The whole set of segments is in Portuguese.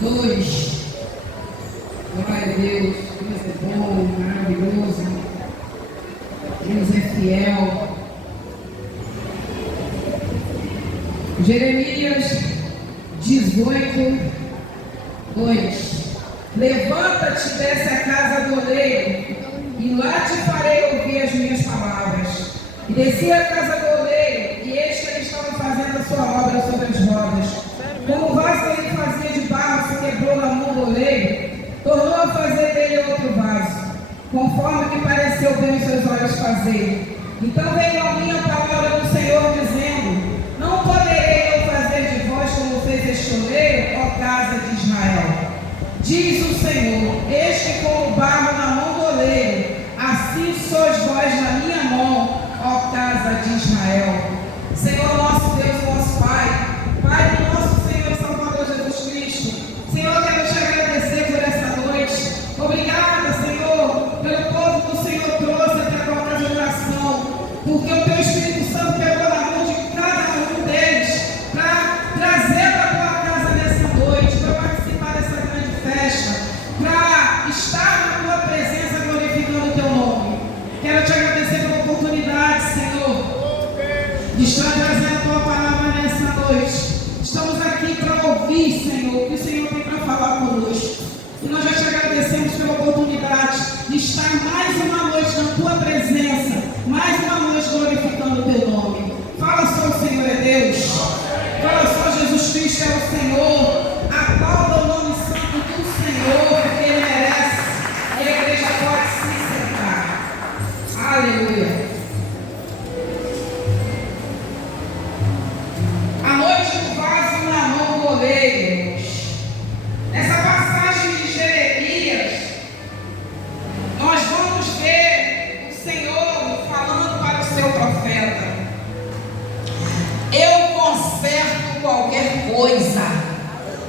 Dois. Glória a Deus. Deus é bom, maravilhoso. Deus é fiel. Jeremias 18, 2. Levanta-te, desce à casa do oleiro, e lá te farei ouvir as minhas palavras. E desci à casa do oleiro, e eis que ele estava fazendo a sua obra sobre as rodas. Como o vaso que ele fazia de barro se quebrou na mão do oleiro, tornou a fazer dele outro vaso, conforme que pareceu bem os seus olhos fazer. Então veio a mim a palavra do Senhor, dizendo: não poderei eu fazer de vós como fez este oleiro, ó casa de Israel. Diz o Senhor: eis que como barro na mão do oleiro, assim sois vós na minha mão, ó casa de Israel. Senhor nosso Deus, nosso Pai, Pai do nosso Senhor e Salvador Jesus Cristo, Senhor, quero te agradecer por essa noite. Obrigada, Senhor, pelo povo que o Senhor trouxe até a tua casa de oração, porque o teu Espírito Santo pegou na mão de cada um deles para trazer para a tua casa nessa noite, para participar dessa grande festa, para estar na tua presença glorificando o teu nome. Quero te agradecer pela oportunidade, Senhor, de estar trazendo a tua palavra nessa noite. Estamos aqui para ouvir, Senhor, o que o Senhor tem para falar conosco. E nós já te agradecemos pela oportunidade de estar mais uma noite na tua presença, mais uma noite glorificando o teu nome. Fala só, o Senhor é Deus. Fala só, Jesus Cristo é o Senhor. Aplauda o nome santo do Senhor, porque Ele merece. E a igreja pode se sentar. Aleluia. A noite do vaso na mão do oleiro. Nessa passagem de Jeremias, nós vamos ver o Senhor falando para o seu profeta: eu conserto qualquer coisa,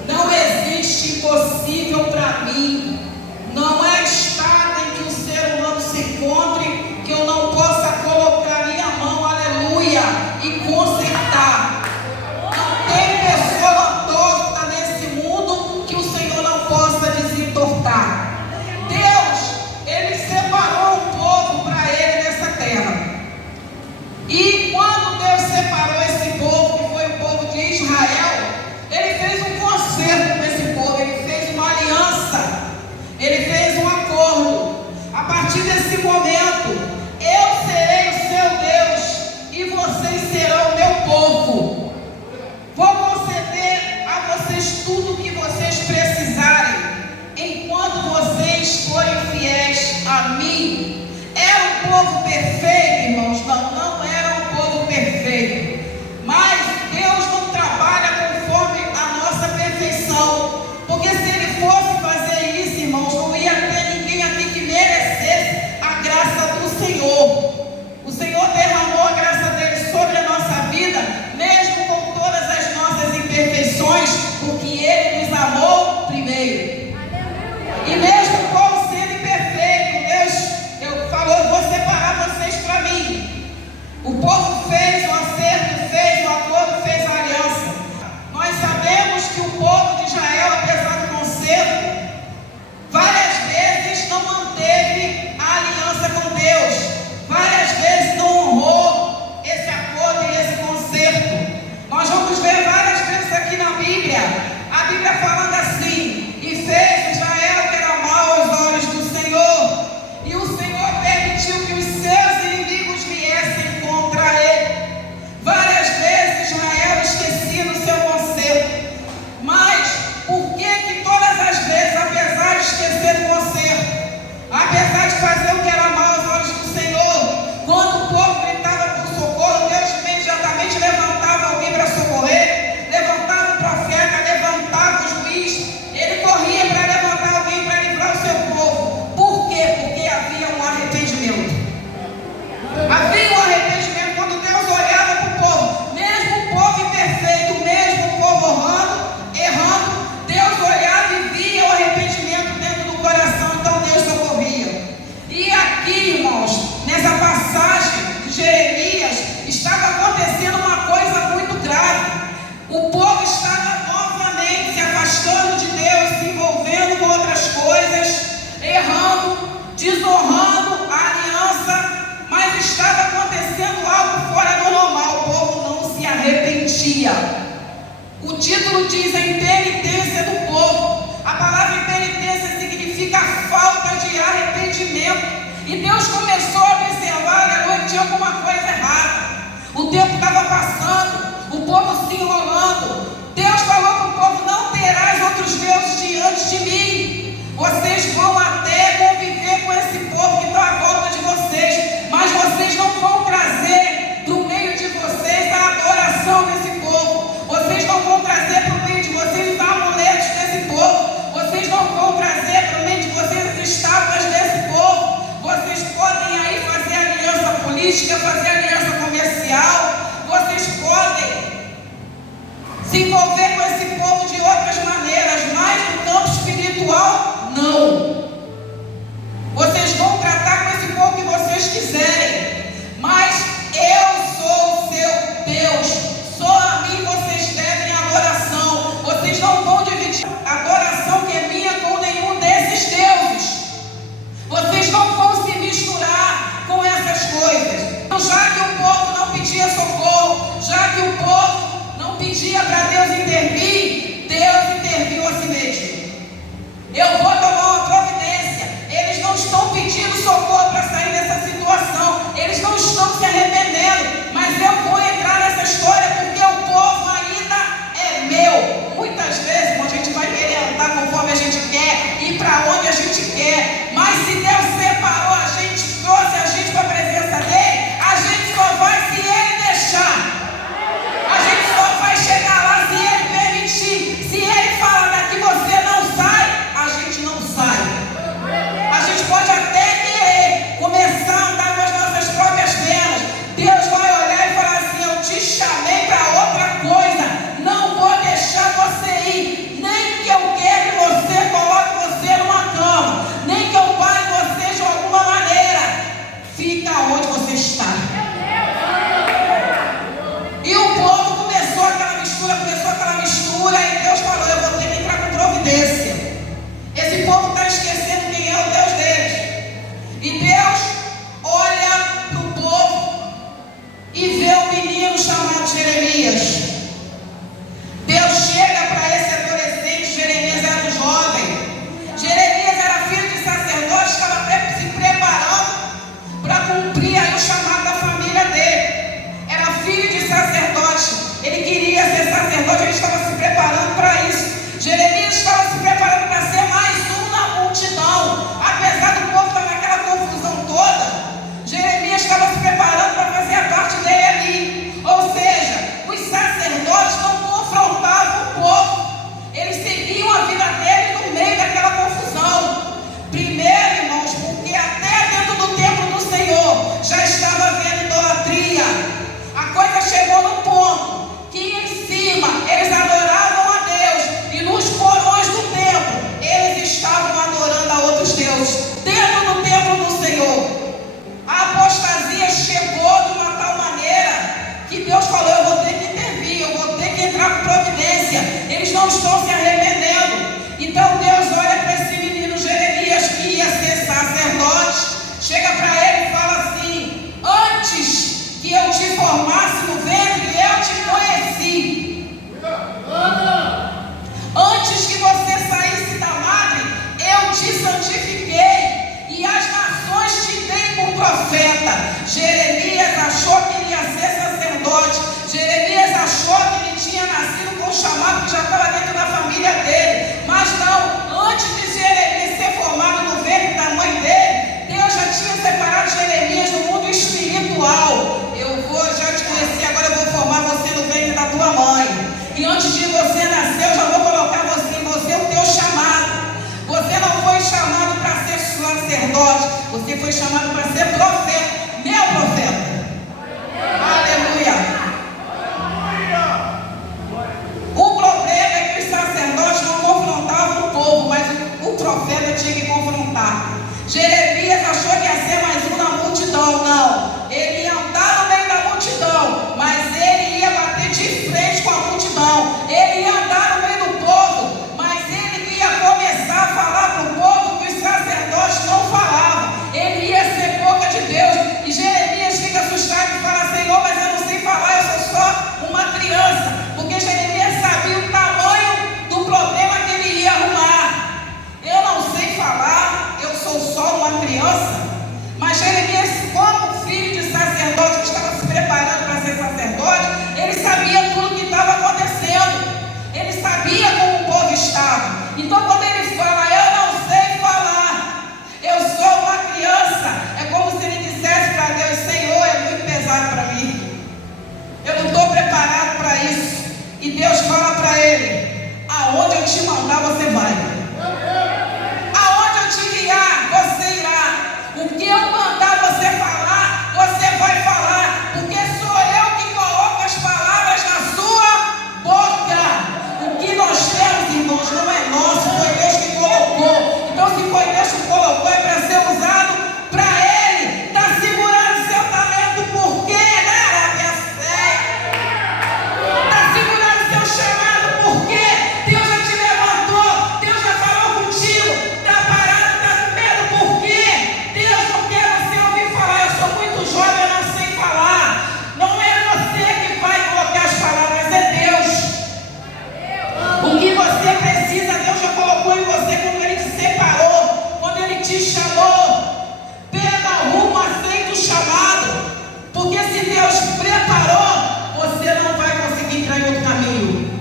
não existe impossível para mim, não é estado em que o ser humano se encontre que eu não possa colocar minha mão, aleluia, e consertar. Não tem pessoa torta nesse mundo que o Senhor não possa desentortar. Deus, Ele separou um povo para Ele nessa terra. E quando Deus separou esse povo, que foi o povo de Israel, Ele fez um concerto com esse povo, Ele fez uma aliança, Ele fez um acordo. A partir desse momento, eu serei o seu Deus e vocês serão o meu povo. Vou conceder a vocês tudo o que vocês precisarem, enquanto vocês forem fiéis a mim. Era um povo perfeito, irmãos? Não, não era um povo perfeito. Mas Deus não trabalha conforme a nossa perfeição. Porque se Ele fosse fazer isso, irmãos, não ia ter ninguém aqui que merecesse a graça do Senhor. O Senhor derramou a graça dele sobre a nossa vida, mesmo com todas as nossas imperfeições, porque Ele nos amou primeiro. E mesmo como sendo imperfeito, Deus falou: eu vou separar vocês para mim. O povo fez um acerto O título diz a impenitência do povo. A palavra impenitência significa falta de arrependimento. E Deus começou a observar, aleluia, que tinha alguma coisa errada. O tempo estava passando, o povo se enrolando. Deus falou para o povo: não terás outros deuses diante de mim. Vocês vão até conviver com esse povo que está à volta de vocês, mas vocês não vão trazer para o meio de vocês a adoração desse povo. Vocês não vão trazer para o meio de vocês os amuletos desse povo. Vocês não vão trazer para o meio de vocês as estátuas desse povo. Vocês podem aí fazer aliança política, fazer aliança comercial. Vocês podem se envolver com esse povo de outras maneiras, mas no campo espiritual, não. Vocês vão tratar com esse povo que vocês quiserem, mas eu sou o seu Deus. Só a mim vocês devem adoração. Vocês não vão dividir a adoração que é minha com nenhum desses deuses. Vocês não vão se misturar com essas coisas. Então, já que o povo não pedia socorro, já que o povo não pedia para Deus intervir, Deus interviu a si mesmo. Eu vou tomar uma providência. Eles não estão pedindo socorro para sair dessa situação. Eles não estão se arrependendo. Mas eu vou entrar nessa história porque o povo ainda é meu. Muitas vezes a gente vai querer andar conforme a gente quer, ir para onde a gente quer. Mas se Deus separou a gente, trouxe a gente para a presença dele, a gente só vai se ele deixar. A gente só vai chegar lá se ele permitir. Se ele falar daqui você não sai, a gente não sai. A gente pode até querer começar a andar com as nossas próprias pernas. Deus vai olhar e falar assim: eu te chamei para outra coisa, não vou deixar você ir. Nem que eu quebre você, coloque você numa cama, nem que eu pare você de alguma maneira. Fica onde você está. E o povo começou aquela mistura, e Deus falou: eu vou ter que entrar com providência. Esse povo está esquecendo quem é o Deus deles. E Deus olha para o povo e vê um menino chamado Jeremias. Deus chega para esse adolescente. Jeremias era um jovem. Jeremias era filho de sacerdote, estava até se preparando para cumprir aí o chamado da família dele. Era filho de sacerdote. Ele queria ser sacerdote, ele estava se preparando para isso. Jeremias estava se preparando para ser mais um na multidão. Apesar do povo estar naquela confusão toda, Jeremias estava se preparando para fazer a parte dele ali. Ou seja, os sacerdotes não confrontavam o povo. Eles seguiam a vida deles no meio daquela confusão. Primeiro, irmãos, porque até dentro do templo do Senhor já estava havendo idolatria. A coisa chegou no ponto que em cima eles adoravam a Deus, e nos porões do templo eles estavam adorando a outros deuses. Dentro do templo do Senhor, a apostasia chegou de uma tal maneira que Deus falou: eu vou ter que intervir, eu vou ter que entrar com providência. Eles não estão se arrependendo. Então Deus olha para esse menino Jeremias, que ia ser sacerdote, chega para ele e fala assim: antes que eu te formasse no ventre, eu te conheci. Antes que você saísse da madre, eu te santifiquei, e as nações te dei por profeta. Jeremias achou que ele ia ser sacerdote. Jeremias achou que ele tinha nascido com o chamado que já estava dentro da família dele. Mas não, antes de Jeremias ser formado no ventre da mãe dele, Deus já tinha separado Jeremias do mundo espiritual. Já te conheci, agora eu vou formar você no ventre da tua mãe. E antes de você nascer, eu já vou colocar em você o teu chamado. Você não foi chamado para ser sacerdote, você foi chamado para ser profeta, meu profeta. Aleluia. O problema é que os sacerdotes não confrontavam o povo, mas o profeta tinha que confrontar. Jeremias achou que ia ser mais um na multidão. Não, ele ia andar no meio da multidão, mas ele ia bater de frente com a multidão. Ele ia andar no meio do povo, mas ele ia começar a falar para o povo que os sacerdotes não falavam. Ele ia ser boca de aonde eu te mandar, você vai. Aonde eu te guiar, você irá. O que eu mandar você falar, você vai falar. Porque sou eu que coloco as palavras na sua boca. O que nós temos, irmãos, não é nosso, foi Deus que colocou. Então, se foi Deus que colocou, é para ser usado para Ele. Está segurando seu talento, por quê? Está segurando seu chamado, por quê? Deus já te levantou, Deus já falou contigo. Está parado, está com medo, por quê? Deus não quer você ouvir falar. Eu sou muito jovem, eu não sei falar. Não é você que vai colocar as palavras, é Deus. O que você precisa, Deus já colocou em você quando Ele te separou, quando Ele te chamou. Pega rumo, aceita o chamado. Porque se Deus preparou, você não vai conseguir entrar em outro caminho.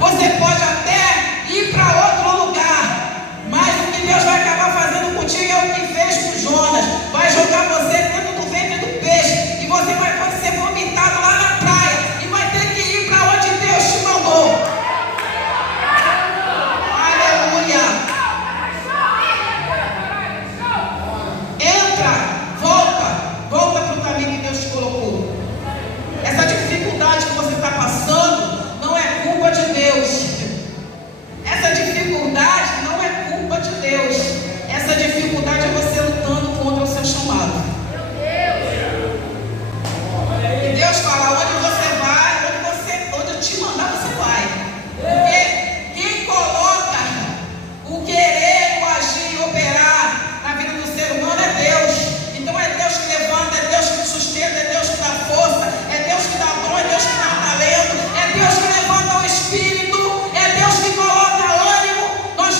Você pode até ir para outro lugar, mas o que Deus vai acabar fazendo contigo é o que fez com Jonas. Vai jogar você dentro do ventre do peixe, e você vai ser vomitado lá na praia, e vai ter que ir para onde Deus te mandou. Aleluia. Entra, volta para o caminho que Deus te colocou. Essa dificuldade que você está passando não é culpa de Deus. Essa dificuldade não é culpa de Deus. Essa dificuldade é você lutando contra o seu chamado. E Deus fala: onde você vai, onde eu te mandar, você vai. Porque quem coloca o querer, o agir e operar na vida do ser humano é Deus. Então é Deus que levanta, é Deus que sustenta, é Deus que dá força, é Deus que dá dom, é Deus que dá talento, é Deus que levanta o espírito, é Deus que coloca ânimo. Nós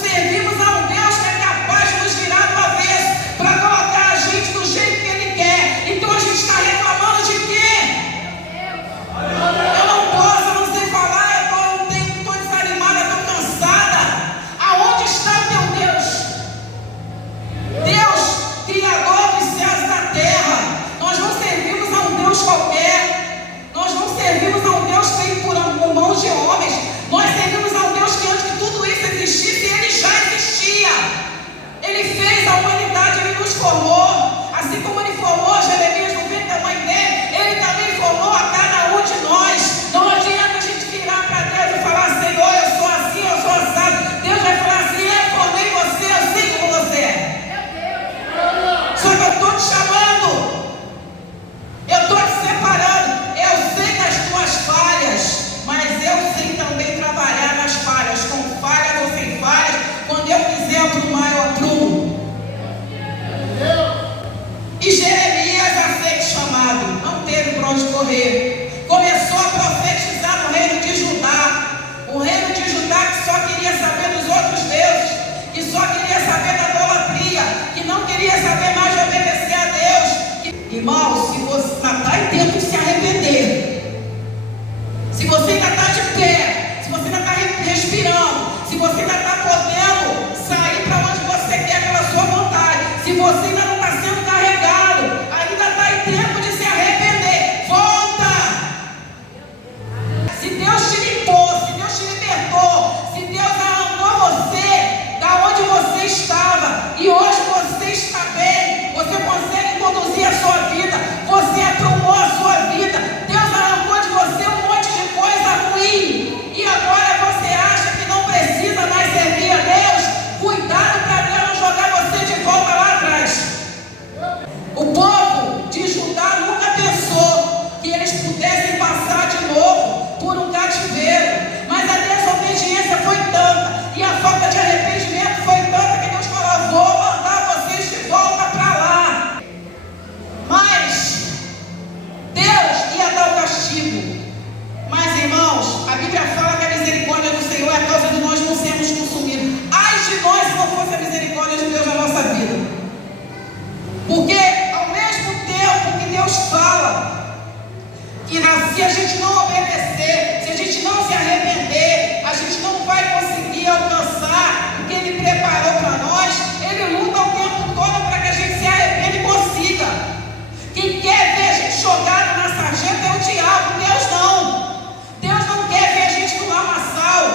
servimos a um Deus que é capaz de nos virar do avesso para colocar a gente do jeito que Ele quer. Então a gente está reclamando de quê? Eu não posso, eu não sei falar, eu estou desanimada, estou cansada. Aonde está o teu Deus? Deus, Criador dos céus e da terra. Nós não servimos a um Deus qualquer. Nós não servimos a um Deus feito por mãos de homens. Nós servimos a um Deus que antes que tudo isso existisse, Ele já existia. Ele fez a humanidade, Ele nos formou. Assim como Ele formou Jeremias no ventre da mãe dele, Ele também formou a cada um de nós. Não adianta a gente virar para Deus e falar: Senhor, eu sou assim, eu sou assado. Deus vai falar assim: eu formei você, eu sei como você é. Só que eu estou te chamando, eu estou te separando. Eu sei das tuas falhas, mas eu sei também trabalhar nas falhas, com falhas ou sem falhas. Quando eu quiser aprumar, eu aprumo. E Jeremias aceita o chamado, não teve para onde correr. Começou a profetizar no reino de Judá. O reino de Judá que só queria saber dos outros deuses, que só queria saber da idolatria, que não queria saber mais de obedecer a Deus. Irmão, se você está em tempo de se arrepender, se você ainda está de pé, se você ainda está respirando, se você ainda está podendo sair para onde você quer pela sua vontade, se você ainda não está sendo carregado, ainda está em tempo de se arrepender. Volta! Se Deus te limpou, se Deus te libertou, se Deus arrancou você da onde você estava e hoje você está bem, você consegue conduzir a sua vida, você aprumou a sua vida, Deus arrancou de você um monte de coisa ruim e agora você acha que não precisa mais servir a Deus. Cuidado para Deus não jogar você de volta lá atrás. O povo de Judá nunca pensou que eles pudessem passar de novo por um cativeiro, mas a desobediência foi tanta e a falta de arrependimento foi tanta que Deus falou: vou mandar vocês de volta para lá. Mas Deus ia dar o castigo. Mas, irmãos, a Bíblia fala que a misericórdia do Senhor é a causa de nós não sermos consumidos. Ai de nós se não fosse a misericórdia de Deus na nossa vida. Porque ao mesmo tempo que Deus fala que se a gente não obedecer, se a gente não se arrepender, a gente não vai conseguir alcançar o que Ele preparou para nós. Ele luta o tempo todo para que a gente se arrependa e consiga. Quem quer ver a gente jogado na sarjeta é o diabo, Deus não. Deus não quer ver a gente no lamaçal.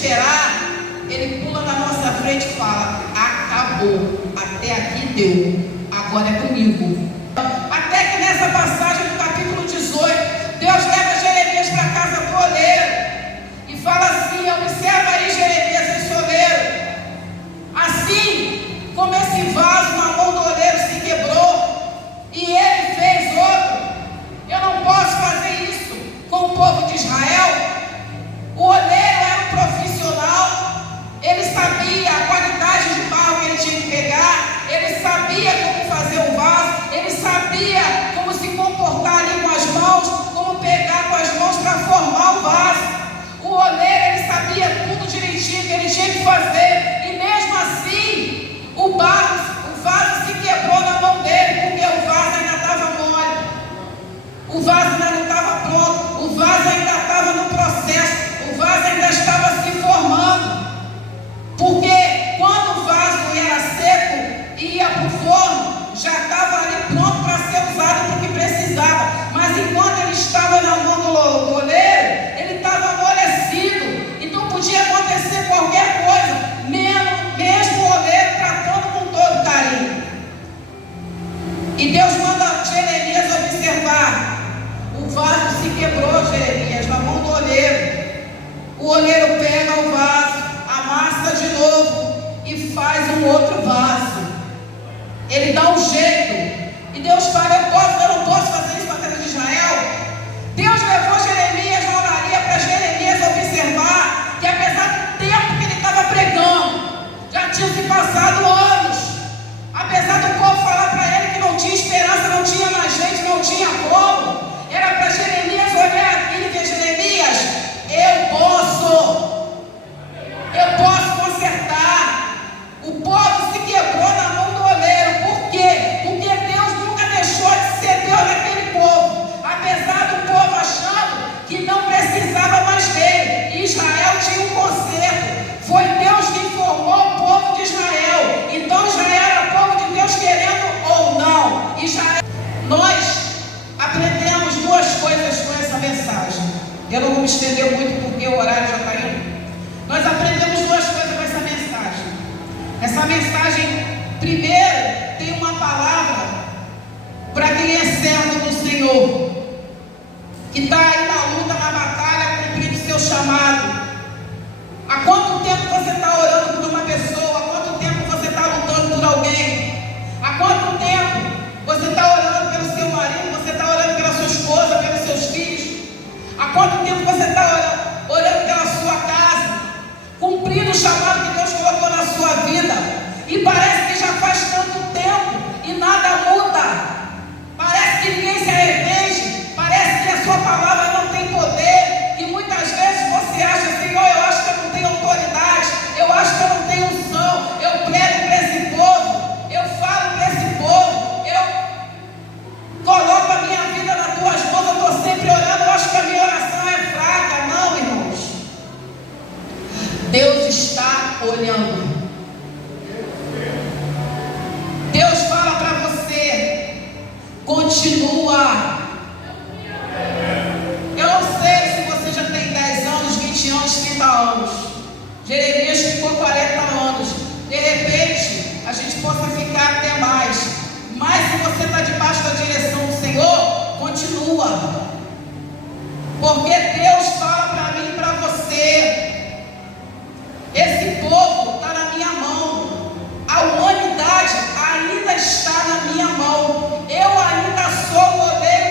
esperar, Ele pula na nossa frente e fala: acabou, até aqui deu, agora é comigo. Até que nessa passagem do capítulo 18, Deus leva Jeremias para a casa do oleiro e fala assim: observa aí, Jeremias, esse oleiro. Assim como esse vaso na mão do oleiro se quebrou e ele fez outro, eu não posso fazer isso com o povo de Israel. O oleiro era um profissional, ele sabia a qualidade de barro que ele tinha que pegar, ele sabia como fazer o vaso, ele sabia como se comportar ali com as mãos, como pegar com as mãos para formar o vaso. O oleiro, ele sabia tudo direitinho que ele tinha que fazer, e mesmo assim, o vaso se quebrou na mão dele, porque o vaso ainda estava mole, o vaso ainda não estava pronto, o vaso ainda estava no processo, o vaso ainda estava se formando, porque quando o vaso era seco e ia para o forno, já estava ali pronto para ser usado para o que precisava, mas enquanto ele estava na mão do oleiro, ele estava amolecido, então podia acontecer qualquer coisa, mesmo o oleiro tratando com todo carinho. E Deus manda Jeremias observar: o vaso se quebrou, Jeremias, na mão do oleiro. O oleiro pega o vaso, amassa de novo e faz um outro vaso. Ele dá um jeito. E Deus fala: eu não posso fazer isso com a casa de Israel. Deus levou Jeremias na oraria para Jeremias observar que, apesar do tempo que ele estava pregando, já tinham se passado anos, apesar do povo falar para ele que não tinha esperança, não tinha mais gente, não tinha como, era para Jeremias olhar aquilo e ver: Jeremias, eu posso consertar. O povo se quebrou na mão do oleiro. Por quê? Porque Deus nunca deixou de ser Deus daquele povo, apesar do povo achando que não precisava mais dele. E Israel tinha um conserto. Foi Deus que formou o povo de Israel. Então Israel era povo de Deus, querendo ou não. Nós aprendemos duas coisas com essa mensagem. Eu não vou me estender muito porque o horário já está indo. Nós aprendemos duas coisas com essa mensagem. Essa mensagem, primeiro, tem uma palavra para quem é servo do Senhor, que está aí na luta, na batalha, cumprindo o seu chamado. Há quanto tempo você está orando por uma pessoa? Há quanto tempo você está lutando por alguém? Há quanto tempo você está orando pelo seu marido? Você está orando pela sua esposa, pelos seus filhos? Há quanto tempo você está orando pela sua casa, cumprindo o chamado que Deus colocou na sua vida? E parece que já faz tanto tempo e nada muda. Parece que ninguém se arrepende. Parece que a sua palavra não tem poder. E muitas vezes você acha: Senhor, eu acho que eu não tenho autoridade, eu acho que eu não tenho unção. Eu prego para esse povo, eu falo para esse povo, eu coloco a minha vida nas tuas mãos, eu estou sempre orando, eu acho que a minha oração é fraca. Não, irmãos. Deus está olhando. Deus fala para você: continua. Eu não sei se você já tem 10 anos, 20 anos, 30 anos. Jeremias ficou 40 anos. De repente, a gente possa ficar até mais. Mas se você está debaixo da direção do Senhor, continua. Porque Deus fala para mim e para você: esse povo está na minha mão. A humanidade ainda está na minha mão. Eu ainda sou o oleiro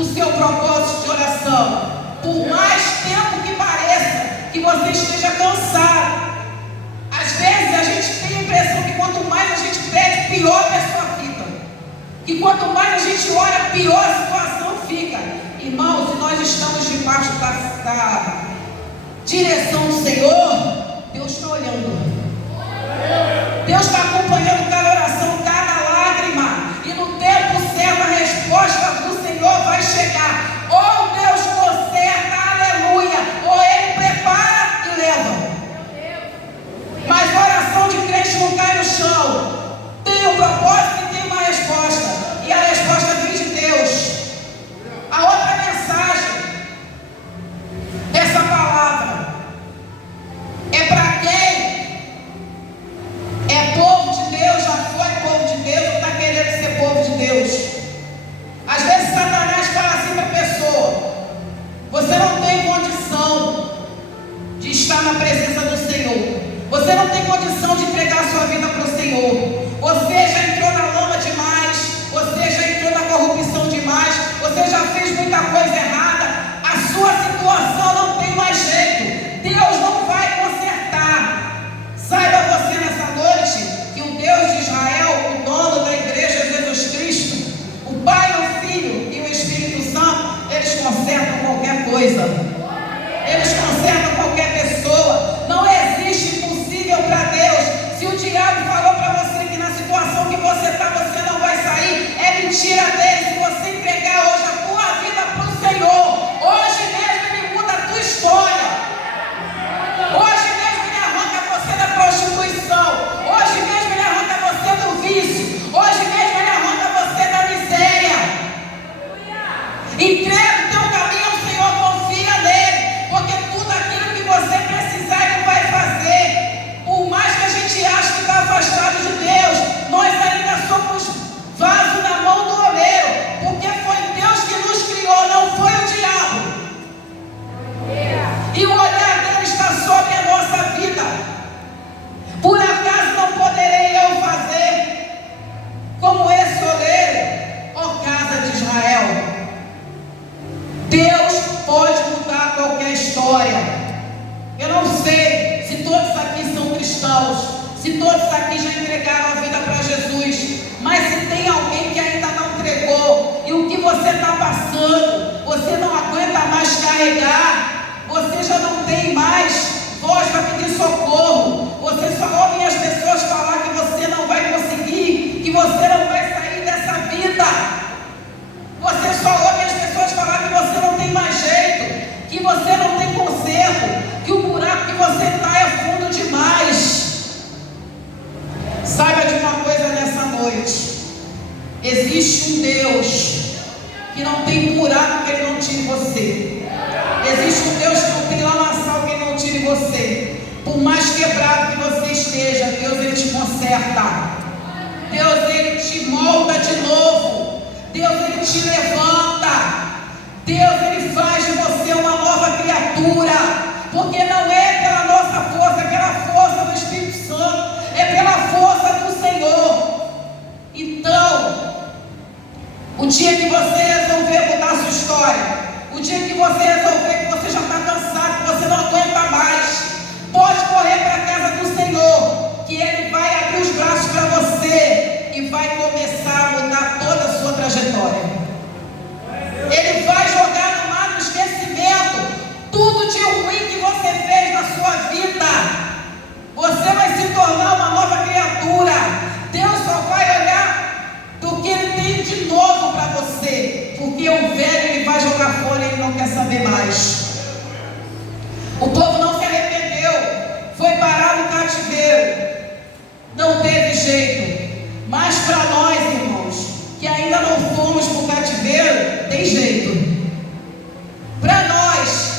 do seu propósito de oração. Por mais tempo que pareça que você esteja cansado, às vezes a gente tem a impressão que quanto mais a gente pede, pior a pessoa fica. Que quanto mais a gente ora, pior a situação fica. Irmãos, se nós estamos debaixo da direção do Senhor, Deus está olhando. Deus está acompanhando cada oração, cada lágrima. E no tempo certo a resposta do Senhor vai chegar. Ou Deus conserta, aleluia, ou Ele prepara e leva. Mas a oração de crente não cai no chão. Tem um propósito e tem uma resposta. E a resposta vem de Deus. A outra mensagem dessa palavra é para quem é povo de Deus, já foi povo de Deus ou está querendo ser povo de Deus. Às vezes Satanás fala assim para a pessoa: você não tem condição de estar na presença do Senhor. Você não tem condição de entregar a sua vida para o Senhor. Você já entrou na lama demais. Você já entrou na corrupção demais. Você já fez muita coisa errada. A sua situação não tem mais jeito. Deus não vai consertar. Saiba você nessa noite que o Deus de Israel, o dono da igreja Jesus Cristo, o Pai, o Filho e o Espírito Santo, eles consertam qualquer coisa. Eles consertam qualquer pessoa. Não existe impossível para Deus. Se o diabo falou para você que na situação que você está, você não vai sair, é mentira dele. Se você entregar hoje a tua vida para o Senhor, hoje mesmo Ele muda a tua história. Hoje mesmo Ele arranca você da prostituição. Hoje mesmo Ele arranca você do vício. Hoje mesmo Ele arranca você da miséria. Entrega o teu caminho ao Senhor, confia nele, porque tudo aquilo que você precisar Ele vai fazer. Por mais que a gente ache que está afastado de Deus, nós ainda somos vaso na mão do oleiro, porque foi Deus que nos criou, não foi o diabo. E o olhar dele está sobre a nossa vida. Por acaso não poderei eu fazer como esse oleiro, ó casa de Israel? Deus pode mudar qualquer história. Eu não sei se todos aqui são cristãos, se todos aqui já entregaram a vida para Jesus, mas se tem alguém que ainda não entregou, e o que você está passando, você não aguenta mais carregar, você já não tem mais voz para pedir socorro, você só ouve as pessoas falar que você não vai conseguir, que você não vai sair dessa vida. Você só ouve as pessoas falar que você não tem mais jeito, que você não tem conserto, que o buraco que você está é fundo demais. Saiba de uma coisa nessa noite: existe um Deus que não tem buraco que Ele não tire você. Existe um Deus que não tem lamaçal que Ele não tire você. Por mais quebrado que você esteja, Deus Ele te conserta. Deus Ele te molda de novo. Deus Ele te levanta. Deus Ele faz de você uma nova criatura, porque não é pela nossa força, é pela força do Espírito Santo, é pela força do Senhor. Então, o dia que você resolver mudar a sua história, o dia que você resolver que você já está cansado, que você não aguenta mais, pode correr para a casa do Senhor, que Ele vai abrir os braços para você e vai começar a mudar toda a sua trajetória. Ele vai jogar no mar do esquecimento tudo de ruim que você fez na sua vida. Você vai se tornar uma nova criatura. Deus só vai olhar do que Ele tem de novo para você, porque o velho Ele vai jogar fora e Ele não quer saber mais. O povo não se arrependeu, foi parar no cativeiro, não teve jeito. Mas para nós, irmãos, que ainda não fomos para o cativeiro, tem jeito. Para nós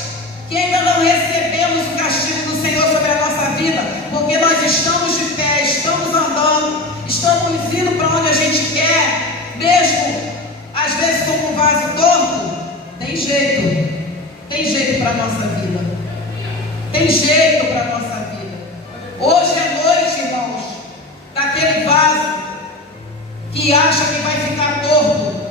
que ainda não recebemos o castigo do Senhor sobre a nossa vida, porque nós estamos de pé, estamos andando, estamos indo para onde a gente quer, mesmo às vezes como um vaso torto, tem jeito para a nossa vida, tem jeito para a nossa vida. Hoje é noite, irmãos, daquele vaso que acha que vai ficar torto,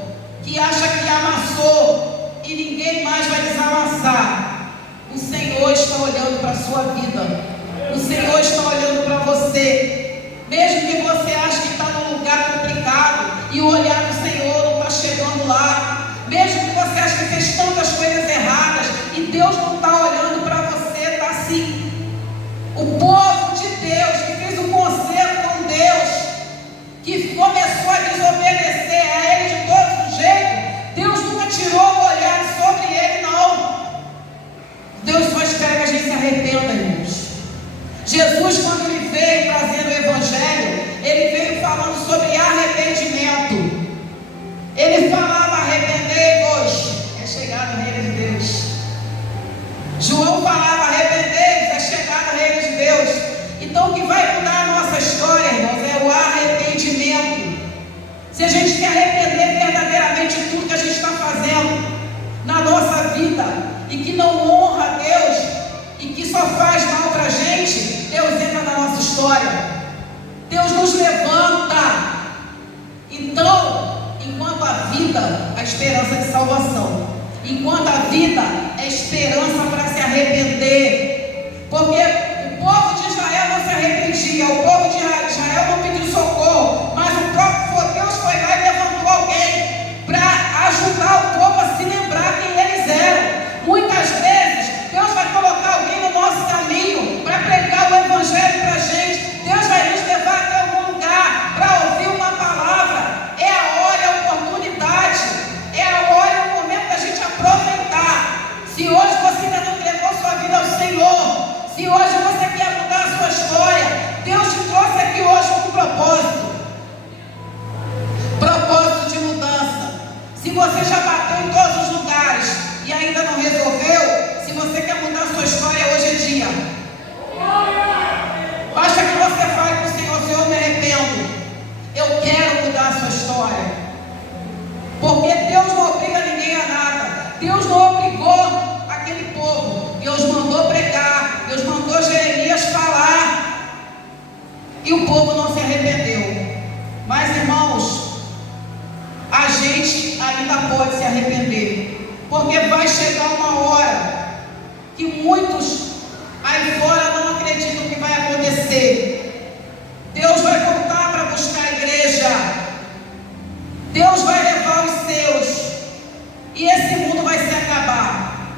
que acha que amassou e ninguém mais vai desamassar, o Senhor está olhando para a sua vida. O Senhor está olhando para você. Mesmo que você ache que está num lugar complicado e o olhar do Senhor não está chegando lá, mesmo que você ache que fez tantas coisas erradas e Deus não está olhando para você, está assim. O povo de Deus que fez um concerto com Deus, que começou a desobedecer a Ele de todos os jeitos, Deus nunca tirou o olhar sobre ele, não. Deus só espera que a gente se arrependa, irmãos. Jesus, quando Ele veio trazendo o Evangelho, Ele veio falando sobre arrependimento. Ele falava: arrependei-vos, é chegado o reino de Deus. João falava: arrependei-vos, é chegado o reino de Deus. Então o que vai mudar a nossa história, irmãos, é o arrependimento. Se a gente se arrepender verdadeiramente de tudo que a gente está fazendo na nossa vida e que não honra a Deus e que só faz mal para a gente, Deus entra na nossa história. Deus nos levanta. Então, enquanto a vida, a esperança de salvação. Enquanto a vida é esperança para se arrepender. Porque o povo de Israel não se arrependia, o povo de Israel não pediu socorro, mas o próprio Deus foi lá e levantou alguém para ajudar o povo a se lembrar quem eles eram. Muitas vezes Deus vai colocar alguém no nosso caminho para pregar o Evangelho para a gente. Deus vai nos levar até algum lugar para ouvir uma palavra. É a hora, é a oportunidade, é a hora, é o momento da gente aproveitar. Se hoje você ainda não entregou sua vida ao Senhor, se hoje você quer mudar a sua história, Deus te trouxe aqui hoje com um propósito de mudança. Se você já bateu em todos os lugares e ainda não resolveu, se você quer mudar a sua história, hoje é dia. Basta que você fale com o Senhor: Senhor, me arrependo, eu quero mudar a sua história. Porque Deus não obriga ninguém a nada. Deus não obrigou aquele povo. Deus mandou pregar, Deus mandou Jeremias falar, e o povo não se arrependeu. Mas, irmãos, a gente ainda pode se arrepender, porque vai chegar uma hora que muitos aí fora não acreditam que vai acontecer. Deus vai voltar para buscar a igreja. Deus vai levar os seus, e esse mundo vai se acabar.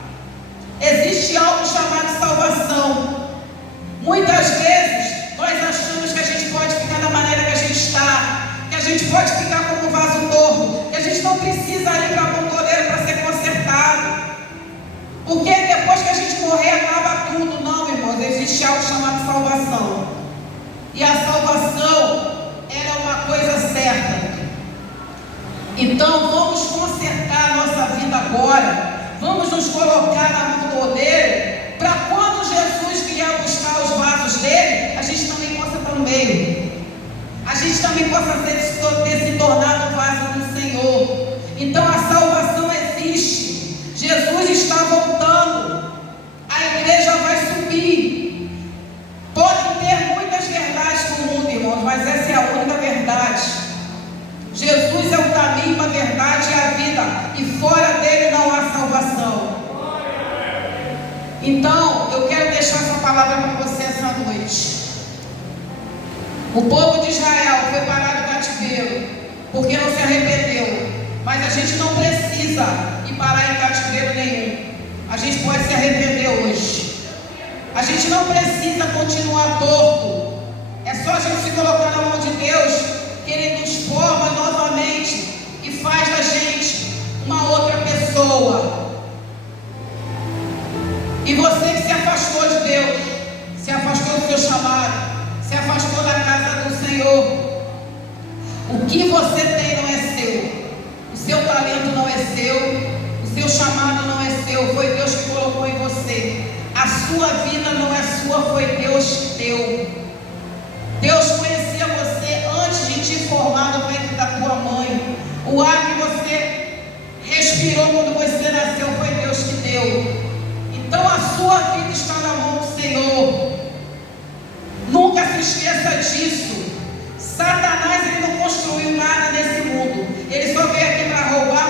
Existe algo chamado salvação. Muitas vezes nós achamos que a gente pode ficar da maneira que a gente está, que a gente pode ficar como um vaso torto, que a gente não precisa ir para a bomboneira para ser consertado, porque depois que a gente morrer acaba tudo. Não, irmãos, existe algo chamado salvação, e a salvação era uma coisa certa. Então vamos consertar a nossa vida agora. Vamos nos colocar na mão do oleiro, para quando Jesus vier buscar os vasos dele, a gente também possa estar no meio. A gente também possa ter se tornado vaso do Senhor. Então a salvação existe. Jesus está voltando. A igreja vai subir. Podem ter muitas verdades no mundo, irmãos, mas essa é a única verdade. Jesus é o caminho, a verdade e a vida, e fora dele não há salvação. Então, eu quero deixar essa palavra para você essa noite. O povo de Israel foi parado no cativeiro, porque não se arrependeu. Mas a gente não precisa ir parar em cativeiro nenhum. A gente pode se arrepender hoje. A gente não precisa continuar torto. É só a gente se colocar na mão de Deus, que Ele nos forma novamente e faz da gente uma outra pessoa. E você que se afastou de Deus, se afastou do seu chamado, se afastou da casa do Senhor, o que você tem não é seu. O seu talento não é seu, o seu chamado não é seu, foi Deus que colocou em você. A sua vida não é sua, foi Deus que deu. Deus conhecia você antes de te formar no ventre da tua mãe. O ar que você respirou quando você nasceu foi Deus que deu. Então a sua vida está na mão do Senhor. Nunca se esqueça disso. Satanás, ele não construiu nada nesse mundo. Ele só veio aqui para roubar,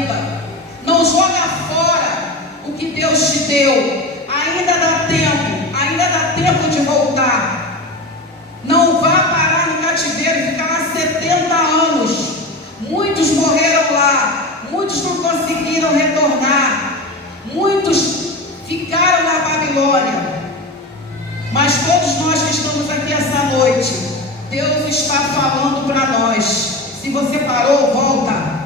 vida. Não joga fora o que Deus te deu. Ainda dá tempo de voltar. Não vá parar no cativeiro e ficar lá 70 anos. Muitos morreram lá, muitos não conseguiram retornar, muitos ficaram na Babilônia. Mas todos nós que estamos aqui essa noite, Deus está falando para nós: se você parou, volta.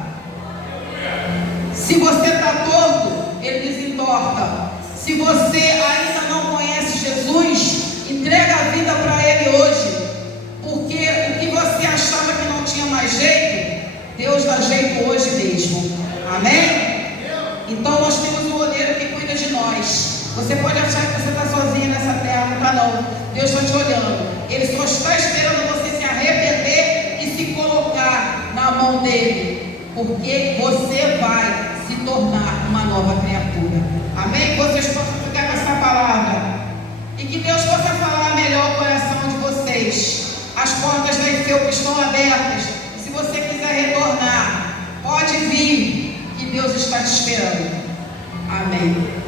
Se você está torto, Ele desentorta. Se você ainda não conhece Jesus, entrega a vida para Ele hoje, porque o que você achava que não tinha mais jeito, Deus dá jeito hoje mesmo. Amém? Então nós temos um olheiro que cuida de nós. Você pode achar que você está sozinho nessa terra, não está não. Deus está te olhando. Ele só está esperando você se arrepender e se colocar na mão dele, porque você vai se tornar uma nova criatura. Amém? Que vocês possam ficar com essa palavra e que Deus possa falar melhor o coração de vocês. As portas da IFEUP estão abertas. Se você quiser retornar, pode vir, que Deus está te esperando. Amém.